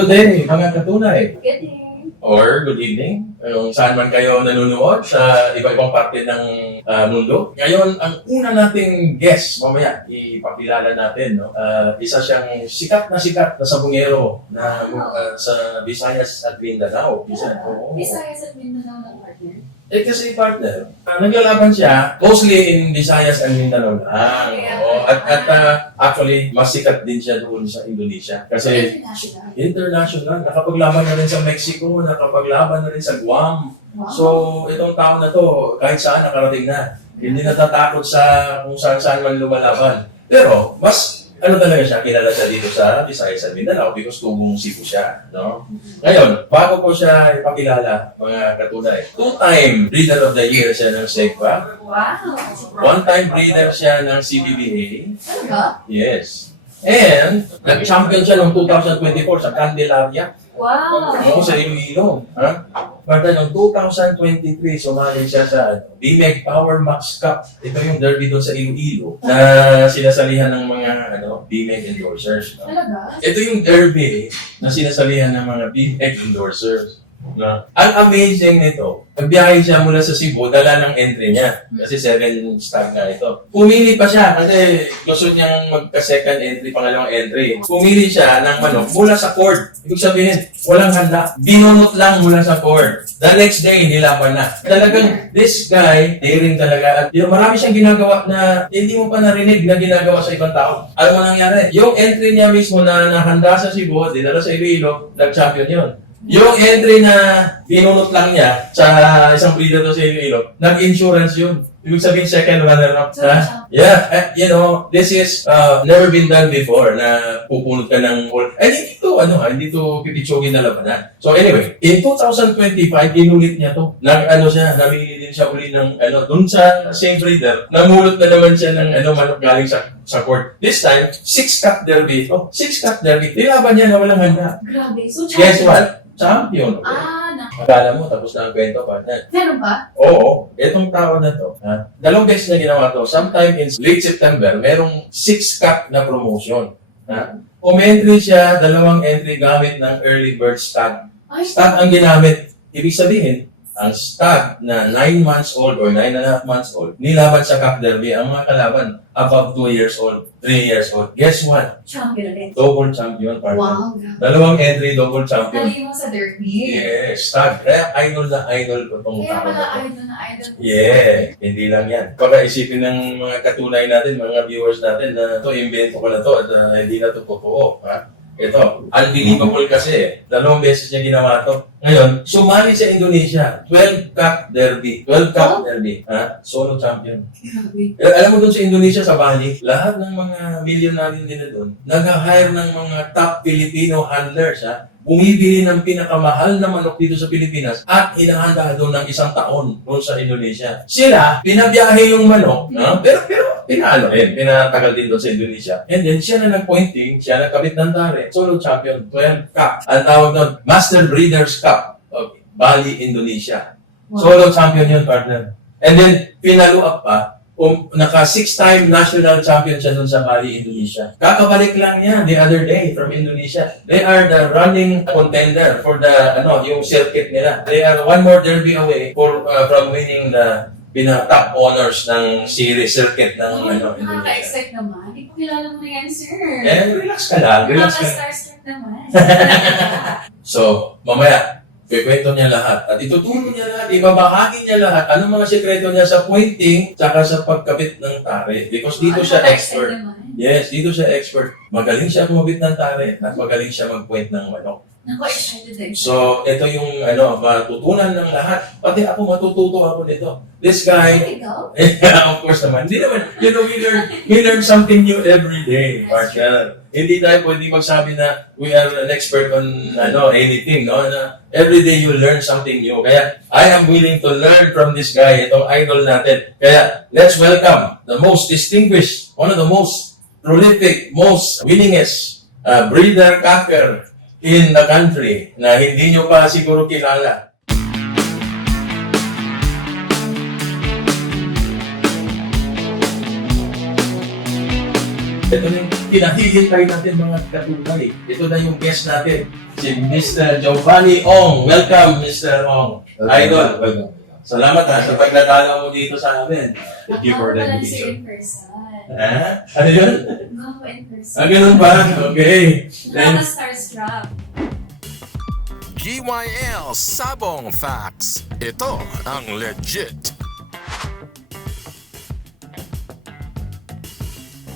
Good day, mga katunay. Good day. Or good evening. Kung saan man kayo nanonood sa iba-ibang parte ng mundo. Ngayon, ang una nating guest, mamaya ipakilala natin. No? Isa siyang sikat na sabungero na sa Visayas at Mindanao. Visayas at Mindanao ng partner. Kasi partner, naglalaban siya mostly in Visayas and Mindanao lang. Actually, mas sikat din siya doon sa Indonesia. Kasi international. Nakapaglaban na rin sa Mexico, nakapaglaban na rin sa Guam. Wow. So, itong tao na to, kahit saan nakarating na. Hindi natatakot sa kung saan man lumalaban. Pero, mas talaga siya, kilala siya dito sa Visayas at Mindanao because tubong Cebu siya. No? Ngayon, bago ko siya ipakilala, mga katunay, 2-time Breeder of the Year siya ng SEGPA. Wow. 1-time breeder siya ng CBBA. Talaga? Yes. And, nag-champion siya noong 2024 sa Candelaria. Wow. Oo, sa Iloilo. But noong 2023, sumali siya sa BMEG Power Max Cup. Ito yung derby doon sa Iloilo na sinasalihan ng mga BMEG endorsers. No? Talaga? Ito yung derby na sinasalihan ng mga BMEG endorsers. No? Ang amazing nito, nagbiyahe siya mula sa Cebu, dala ng entry niya. Kasi 7 star nga ito. Pumili pa siya kasi gusto niyang magka-second entry, pangalawang entry. Pumili siya ng manok mula sa court. Ibig sabihin, walang handa. Binunot lang mula sa court. The next day, nilaban na. Talagang, this guy, daring talaga. At marami siyang ginagawa na hindi mo pa narinig na ginagawa sa ibang tao. Alam mo nangyari? Yung entry niya mismo na nahanda sa Cebu, dinala sa Iloilo, nag-champion yun. Yung entry na binunot lang niya sa isang breeder to sa Iloilo, nag-insurance yun. Ibig sabihin second runner-up. Yeah, this is never been done before na pupunot ka ng whole. Hindi to pipitsugin na labanan. So anyway, in 2025, inulit niya to. Namili din siya uli ng dun sa same breeder. Namulot na naman siya ng manok galing sa court. This time, 6-cut derby ito. 6-cut derby. Nilaban niya na walang handa. Grabe. So, Guess what? Champion. Akala mo, tapos na ang kwento pa. Meron ba? Oo. Itong tao na to, dalawang beses na ginawa to. Sometime in late September, merong 6-cut na promotion. Entry siya, 2 entry gamit ng early bird stud. Stud ang ginamit. Ibig sabihin, ang stud na 9 months old or 9.5 months old, nilaban sa Cup Derby ang mga kalaban above 2 years old, 3 years old. Guess what? Champion ulit. Double champion, partner. Wow, grabe. 2 entry, double champion. Dali mo sa derby. Yes, stud. Kaya idol na idol ko itong Kaya tao pala na to. idol na idol. Yeah, hindi lang yan. Baka isipin ng mga katunay natin, mga viewers natin na ito, invento ko na to at hindi na to totoo. Ito, unbelievable kasi. 2 beses niya ginawa to. Ngayon, sumali sa Indonesia. 12-cup derby. 12-cup derby. Solo champion. Grabe. Alam mo doon sa Indonesia, sa Bali, lahat ng mga milyonaryo nila doon, nag-hire ng mga top Filipino handlers, bumibili ng pinakamahal na manok dito sa Pilipinas at hinahanda doon ng 1 taon doon sa Indonesia. Sila, pinabiyahe yung manok, pero pinatagal din doon sa Indonesia. And then, siya na nag-pointing, siya nagkabit ng tare. Solo champion, 12 cup. Ang tawag doon, Master Breeders' Cup of Bali, Indonesia. Wow. Solo champion yun, partner. And then, pinalo up pa, naka 6-time national champion siya doon sa Bali, Indonesia. Kakabalik lang niya the other day from Indonesia. They are the running contender for the, yung circuit nila. They are 1 more derby away from winning the top honors ng series circuit ng Indonesia. Nakaka-excite naman. Hindi ko kilala mo na yan, sir. Relax ka lang. Nakaka-starstruck naman. So, mamaya, ikwento niya lahat. At ituturo niya lahat, ibabahagi niya lahat. Anong mga sekreto niya sa pointing, tsaka sa pagkabit ng tare. Because dito siya expert. Yes, dito siya expert. Magaling siya kumabit ng tare at magaling siya mag-point ng manok. Excited din. So, ito yung matutunan ng lahat. Pati ako, matututo ako nito. This guy, of course naman. Hindi naman, we learn something new every day, Marshall. Hindi tayo pwede magsabi na we are an expert on anything, no? Na every day you learn something new. Kaya, I am willing to learn from this guy, itong idol natin. Kaya, let's welcome the most distinguished, one of the most prolific, most winningest breeder cocker in the country na hindi nyo pa siguro kilala. Ito na yung kinahihintay natin mga katulay. Ito na yung guest natin, si Mr. Giovanni Ong. Welcome, Mr. Ong. Idol. Welcome. Salamat sa pagdadala mo dito sa amin. Thank you for the Ako pala invitation. in person. Ha? Ano yun? Ako in person. Ganun ba? Okay. Then, Nakaka-starstruck. GYL Sabong Facts. Ito ang legit